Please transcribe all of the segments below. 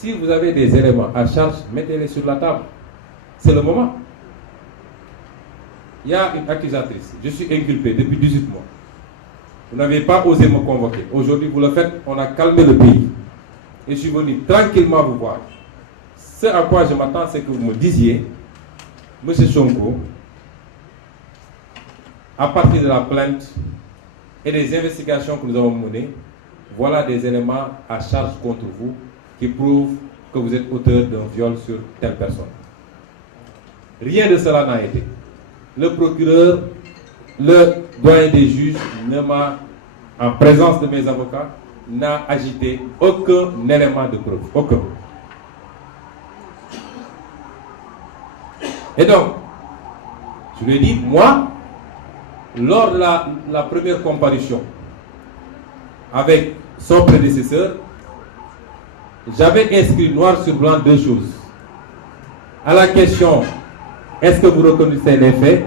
Si vous avez des éléments à charge, mettez-les sur la table. C'est le moment. Il y a une accusatrice. Je suis inculpé depuis 18 mois. Vous n'avez pas osé me convoquer. Aujourd'hui, vous le faites. On a calmé le pays. Et je suis venu tranquillement vous voir. Ce à quoi je m'attends, c'est que vous me disiez, M. Sonko, à partir de la plainte et des investigations que nous avons menées, voilà des éléments à charge contre vous qui prouvent que vous êtes auteur d'un viol sur telle personne. Rien de cela n'a été. Le procureur, le doyen des juges ne m'a, en présence de mes avocats, n'a agité aucun élément de preuve. Aucun. Et donc, je lui ai dit, moi, lors de la première comparution avec son prédécesseur, j'avais inscrit noir sur blanc deux choses. À la question, est-ce que vous reconnaissez les faits?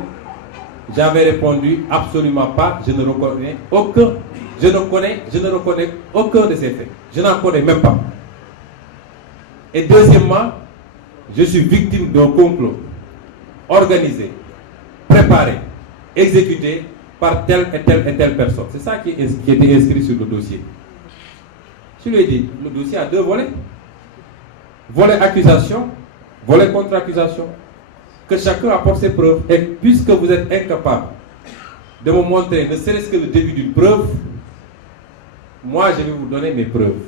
J'avais répondu absolument pas, je ne reconnais aucun, je ne reconnais aucun de ces faits. Je n'en connais même pas. Et deuxièmement, je suis victime d'un complot organisé, préparé, exécuté par telle et telle et telle personne. C'est ça qui était inscrit sur le dossier. Je lui ai dit, le dossier a deux volets. Volet accusation, volet contre-accusation. Que chacun apporte ses preuves. Et puisque vous êtes incapable de me montrer ne serait-ce que le début d'une preuve, moi je vais vous donner mes preuves.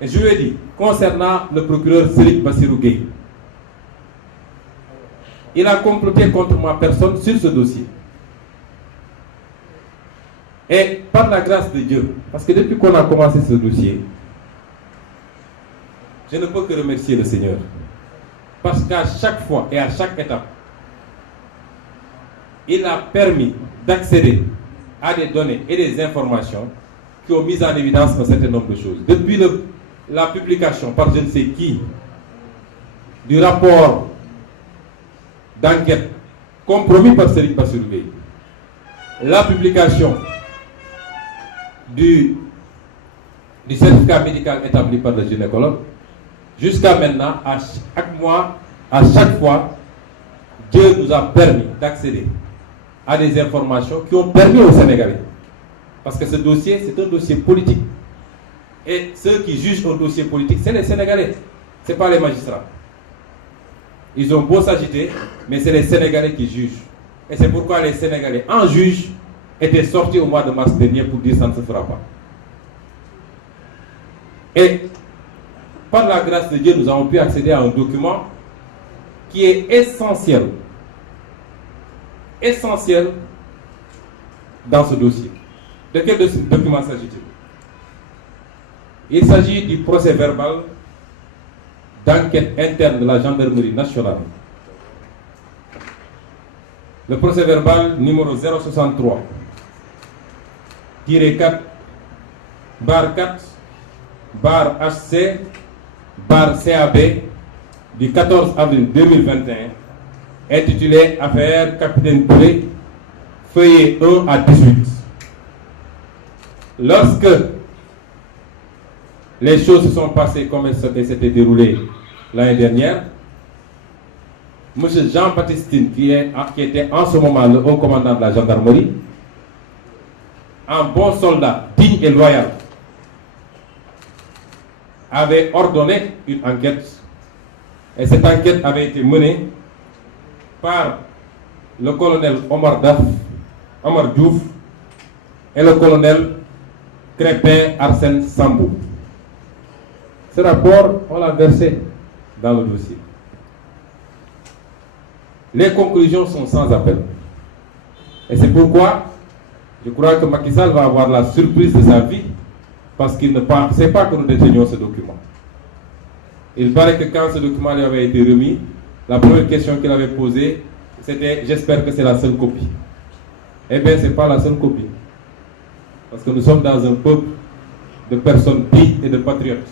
Et je lui ai dit, concernant le procureur Serigne Bassirou Gueye, il a comploté contre ma personne sur ce dossier. Et par la grâce de Dieu, parce que depuis qu'on a commencé ce dossier, je ne peux que remercier le Seigneur. Parce qu'à chaque fois et à chaque étape, il a permis d'accéder à des données et des informations qui ont mis en évidence un certain nombre de choses. Depuis la publication par je ne sais qui du rapport d'enquête compromis par Serigne Bassirou Gueye, la publication du certificat médical établi par le gynécologue, jusqu'à maintenant, à chaque mois, à chaque fois, Dieu nous a permis d'accéder à des informations qui ont permis aux Sénégalais. Parce que ce dossier, c'est un dossier politique. Et ceux qui jugent un dossier politique, c'est les Sénégalais. Ce n'est pas les magistrats. Ils ont beau s'agiter, mais c'est les Sénégalais qui jugent. Et c'est pourquoi les Sénégalais, en juge, étaient sortis au mois de mars dernier pour dire ça ne se fera pas. Et par la grâce de Dieu, nous avons pu accéder à un document qui est essentiel. Essentiel dans ce dossier. De quel document s'agit-il? Il s'agit du procès verbal d'enquête interne de la gendarmerie nationale. Le procès verbal numéro 063 4 bar HC bar CAB du 14 avril 2021 intitulé Affaire Capitaine Touré, feuillet 1 à 18. Lorsque les choses se sont passées comme elles s'étaient déroulées l'année dernière, M. Jean-Baptiste Tine, qui était en ce moment le haut commandant de la gendarmerie, un bon soldat digne et loyal, avait ordonné une enquête. Et cette enquête avait été menée par le colonel Omar Diouf et le colonel Crépin Arsène Sambou. Ce rapport, on l'a versé dans le dossier. Les conclusions sont sans appel. Et c'est pourquoi je crois que Macky Sall va avoir la surprise de sa vie, parce qu'il ne sait pas que nous détenions ce document. Il paraît que quand ce document lui avait été remis, la première question qu'il avait posée, c'était « J'espère que c'est la seule copie ». Eh bien, ce n'est pas la seule copie. Parce que nous sommes dans un peuple de personnes dignes et de patriotes.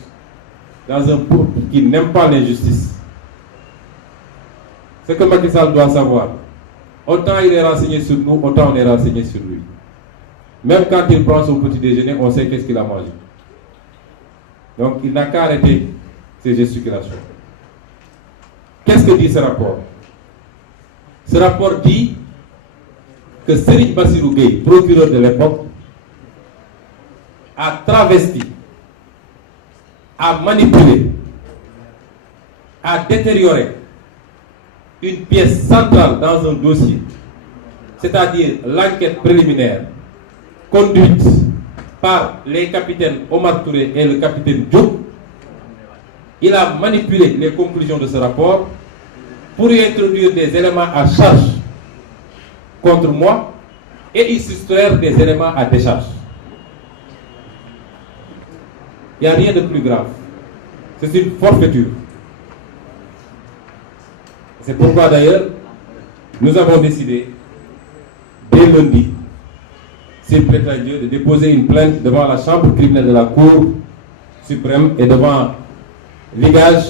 Dans un peuple qui n'aime pas l'injustice. Ce que Macky Sall doit savoir, autant il est renseigné sur nous, autant on est renseigné sur lui. Même quand il prend son petit déjeuner, on sait qu'est-ce qu'il a mangé. Donc il n'a qu'à arrêter ces gesticulations. Qu'est-ce que dit ce rapport? Ce rapport dit que Serigne Bassirou Gueye, procureur de l'époque, a travesti, a manipulé, a détérioré une pièce centrale dans un dossier, c'est-à-dire l'enquête préliminaire conduite par les capitaines Omar Touré et le capitaine Diop. Il a manipulé les conclusions de ce rapport pour y introduire des éléments à charge contre moi et y soustraire des éléments à décharge. Il n'y a rien de plus grave. C'est une forfaiture. C'est pourquoi d'ailleurs, nous avons décidé, dès lundi, s'il plaît à Dieu, de déposer une plainte devant la chambre criminelle de la Cour suprême et devant l'IGAJ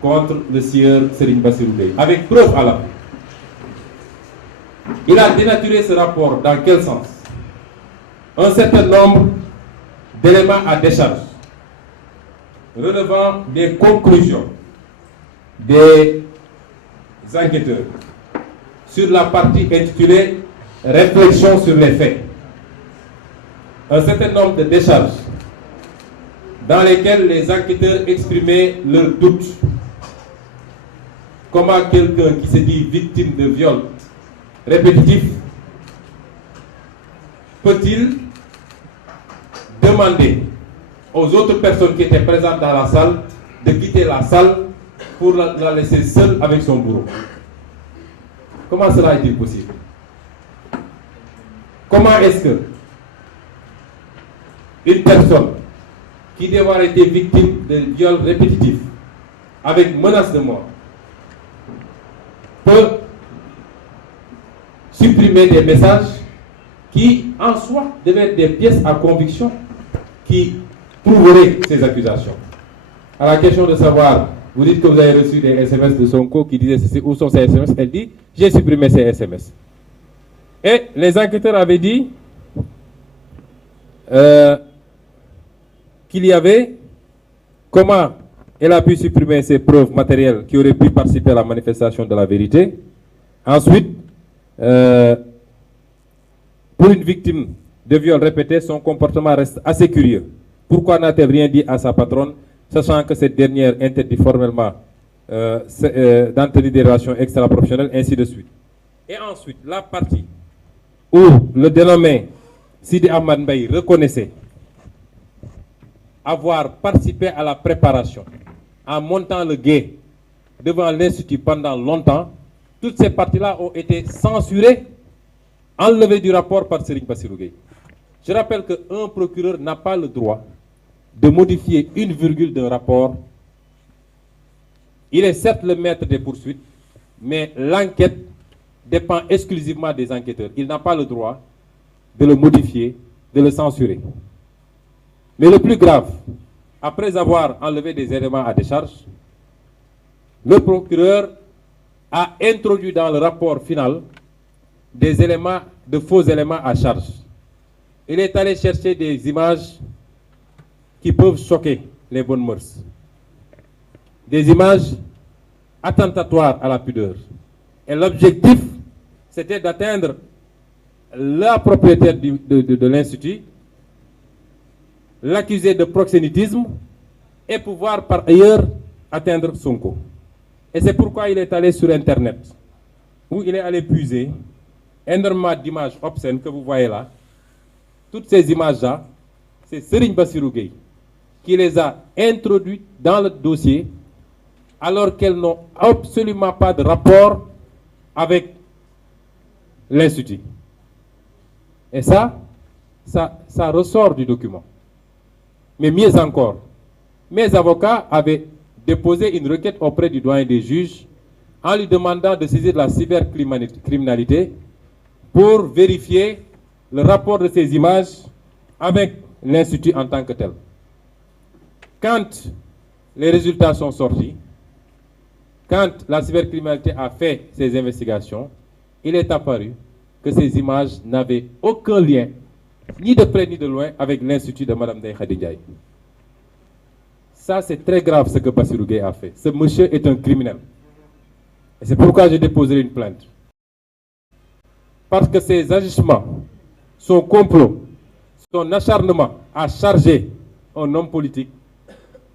contre le sieur Serigne Bassirou Gueye, avec preuve à l'appui. Il a dénaturé ce rapport dans quel sens? Un certain nombre d'éléments à décharge relevant des conclusions des enquêteurs sur la partie intitulée Réflexion sur les faits. Un certain nombre de décharges dans lesquelles les enquêteurs exprimaient leurs doutes. Comment quelqu'un qui se dit victime de viol répétitif peut-il demander aux autres personnes qui étaient présentes dans la salle de quitter la salle pour la laisser seule avec son bourreau? Comment cela est-il possible? Comment est-ce que une personne qui doit avoir été victime de viols répétitifs avec menace de mort peut supprimer des messages qui en soi devaient être des pièces à conviction qui prouveraient ces accusations? À la question de savoir, vous dites que vous avez reçu des SMS de Sonko qui disaient où sont ces SMS, elle dit j'ai supprimé ces SMS. Et les enquêteurs avaient dit qu'il y avait comment elle a pu supprimer ces preuves matérielles qui auraient pu participer à la manifestation de la vérité. Ensuite, pour une victime de viol répété, son comportement reste assez curieux. Pourquoi n'a-t-elle rien dit à sa patronne, sachant que cette dernière interdit formellement d'entretenir des relations extra-professionnelles, ainsi de suite. Et ensuite, la partie où le dénommé Sidi Ahmad Mbaye reconnaissait avoir participé à la préparation en montant le guet devant l'Institut pendant longtemps, toutes ces parties-là ont été censurées, enlevées du rapport par Serigne Bassirou Gueye. Je rappelle qu'un procureur n'a pas le droit de modifier une virgule d'un rapport. Il est certes le maître des poursuites, mais l'enquête dépend exclusivement des enquêteurs. Il n'a pas le droit de le modifier, de le censurer. Mais le plus grave, après avoir enlevé des éléments à décharge, le procureur a introduit dans le rapport final des éléments, de faux éléments à charge. Il est allé chercher des images qui peuvent choquer les bonnes mœurs. Des images attentatoires à la pudeur. Et l'objectif, c'était d'atteindre la propriétaire de l'Institut, l'accuser de proxénétisme et pouvoir par ailleurs atteindre Sonko. Et c'est pourquoi il est allé sur Internet, où il est allé puiser énormément d'images obscènes que vous voyez là. Toutes ces images-là, c'est Serigne Bassirou Gueye qui les a introduites dans le dossier alors qu'elles n'ont absolument pas de rapport avec l'Institut. Et ça ressort du document. Mais mieux encore, mes avocats avaient déposé une requête auprès du doyen des juges en lui demandant de saisir la cybercriminalité pour vérifier le rapport de ces images avec l'Institut en tant que tel. Quand les résultats sont sortis, quand la cybercriminalité a fait ses investigations, il est apparu que ces images n'avaient aucun lien, ni de près ni de loin, avec l'Institut de Mme Ndeye Khady Ndiaye. Ça, c'est très grave ce que Bassirou Gueye a fait. Ce monsieur est un criminel. Et c'est pourquoi j'ai déposé une plainte. Parce que ses agissements, son complot, son acharnement à charger un homme politique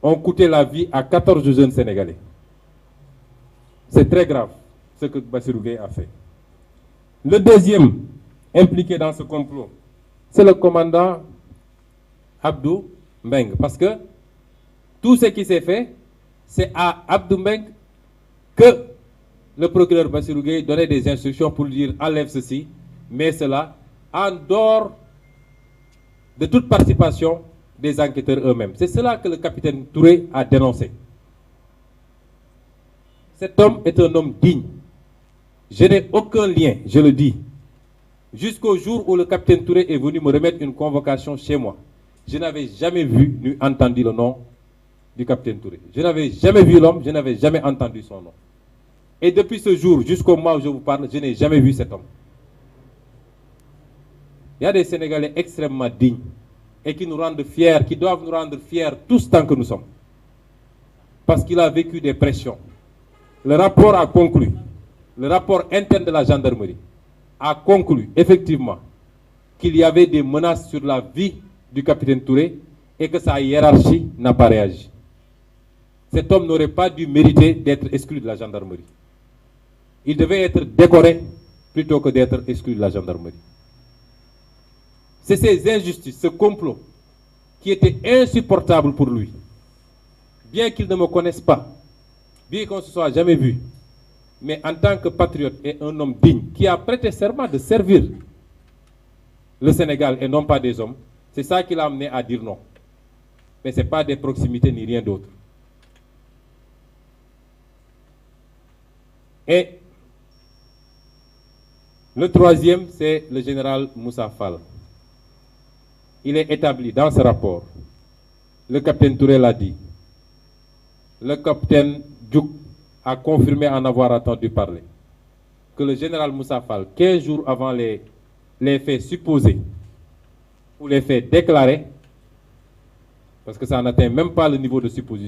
ont coûté la vie à 14 jeunes Sénégalais. C'est très grave ce que Bassirou Gueye a fait. Le deuxième impliqué dans ce complot, c'est le commandant Abdou Mbeng. Parce que tout ce qui s'est fait, c'est à Abdou Mbeng que le procureur Bassirou Gueye donnait des instructions pour lui dire enlève ceci, mais cela en dehors de toute participation des enquêteurs eux-mêmes. C'est cela que le capitaine Touré a dénoncé. Cet homme est un homme digne. Je n'ai aucun lien, je le dis. Jusqu'au jour où le capitaine Touré est venu me remettre une convocation chez moi, je n'avais jamais vu ni entendu le nom du capitaine Touré. Je n'avais jamais vu l'homme, je n'avais jamais entendu son nom. Et depuis ce jour, jusqu'au mois où je vous parle, je n'ai jamais vu cet homme. Il y a des Sénégalais extrêmement dignes et qui nous rendent fiers, qui doivent nous rendre fiers tous tant que nous sommes. Parce qu'il a vécu des pressions. Le rapport a conclu, le rapport interne de la gendarmerie a conclu effectivement qu'il y avait des menaces sur la vie du capitaine Touré et que sa hiérarchie n'a pas réagi. Cet homme n'aurait pas dû mériter d'être exclu de la gendarmerie. Il devait être décoré plutôt que d'être exclu de la gendarmerie. C'est ces injustices, ce complot, qui était insupportable pour lui. Bien qu'il ne me connaisse pas, bien qu'on ne se soit jamais vu, mais en tant que patriote et un homme digne, qui a prêté serment de servir le Sénégal et non pas des hommes, c'est ça qui l'a amené à dire non. Mais ce n'est pas des proximités ni rien d'autre. Et le troisième, c'est le général Moussa Fall. Il est établi dans ce rapport, le capitaine Touré l'a dit, le capitaine Diouk a confirmé en avoir entendu parler, que le général Moussa Fall, 15 jours avant les faits supposés ou les faits déclarés, parce que ça n'atteint même pas le niveau de supposition,